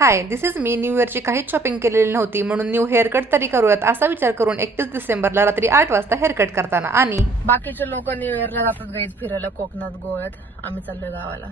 High, this is me. New इयरची काहीच shopping केलेली नव्हती म्हणून न्यू हेअरकट तरी करूयात असा विचार करून 31 डिसेंबरला रात्री 8 वाजता हेअरकट करताना आणि बाकीचे लोक न्यू इयरला जातात गाईज फिरायला कोकणात गोव्यात. आम्ही चाललोय गावाला.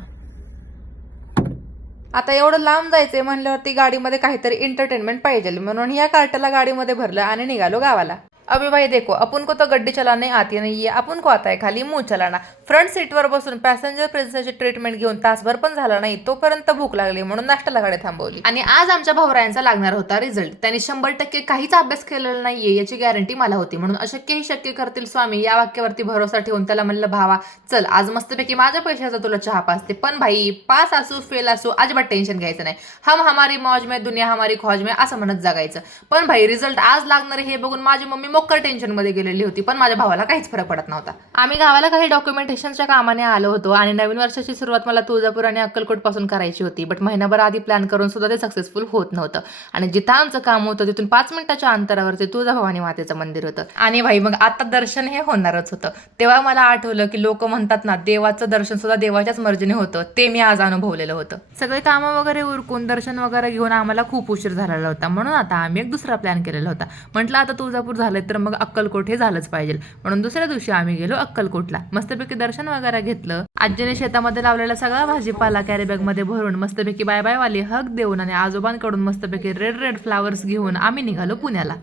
आता एवढं लांब जायचंय म्हणल्यावरती गाडीमध्ये काहीतरी एंटरटेनमेंट पाहिजे म्हणून या कार्टला गाडीमध्ये भरलं आणि निघालो गावाला. अभी भाई देखो, अपन को तो गड्डी चलाने आती नहीं है, अपन को आता है खाली मुंह चलाना. फ्रंट सीटवर बसून पॅसेंजर प्रिन्सेसची ट्रीटमेंट घेऊन तासभर पण झाला नाही तोपर्यंत भूक लागली म्हणून नाश्त्याला गाडी थांबवली. आणि आज आमच्या भाऊरायांचा लागणार होता रिझल्ट. त्यांनी 100% काहीच अभ्यास केलेला नाहीये याची गॅरंटी मला होती म्हणून अशक्य ही शक्य करतील स्वामी या वाक्यावरती भरोसा ठेवून त्याला म्हणलं, भावा चल आज मस्तपैकी माझ्या पैशाचा तुला चहा पाजते, पण भाई पास असू फेल असू अजिबात टेन्शन घ्यायचं नाही. हम हमारी मौज में दुनिया हमारी खौज में असं म्हणत जगायचं. पण भाई रिझल्ट आज लागणार हे बघून माझी मम्मी मोक्कर टेन्शन मध्ये गेलेली होती, पण माझ्या भावाला काहीच फरक पडत नव्हता. आम्ही गावाला काही डॉक्युमेंटेशनच्या कामाने आलो होतो आणि नवीन वर्षाची सुरुवात मला तुळजापूर आणि अक्कलकोट पासून करायची होती. बट महिनाभर आधी प्लॅन करून सुद्धा ते सक्सेसफुल होत नव्हतं. आणि जिथं आमचं काम होतं तिथून 5 मिनिटाच्या अंतरावरती तुळजाभवानी मातेचं मंदिर होतं. आणि भाई मग आता दर्शन हे होणारच होतं. तेव्हा मला आठवलं की लोक म्हणतात ना, देवाचं दर्शन सुद्धा देवाच्याच मर्जीने होतं. ते मी आज अनुभवलेलं होतं. सगळे कामं वगैरे उरकून दर्शन वगैरे घेऊन आम्हाला खूप उशीर झालेला होता म्हणून आता आम्ही एक दुसरा प्लॅन केलेला होता. म्हटलं आता तुळजापूर झालंय तर मग अक्कलकोट हे झालंच पाहिजे म्हणून दुसऱ्या दिवशी आम्ही गेलो अक्कलकोटला. मस्तपैकी दर्शन वगैरे घेतलं. आजीने शेतामध्ये लावलेला सगळा भाजीपाला कॅरी बॅग मध्ये भरून मस्तपैकी बाय बाय वाली हक देऊन आणि आजोबांकडून मस्तपैकी रेड फ्लावर्स घेऊन आम्ही निघालो पुण्याला.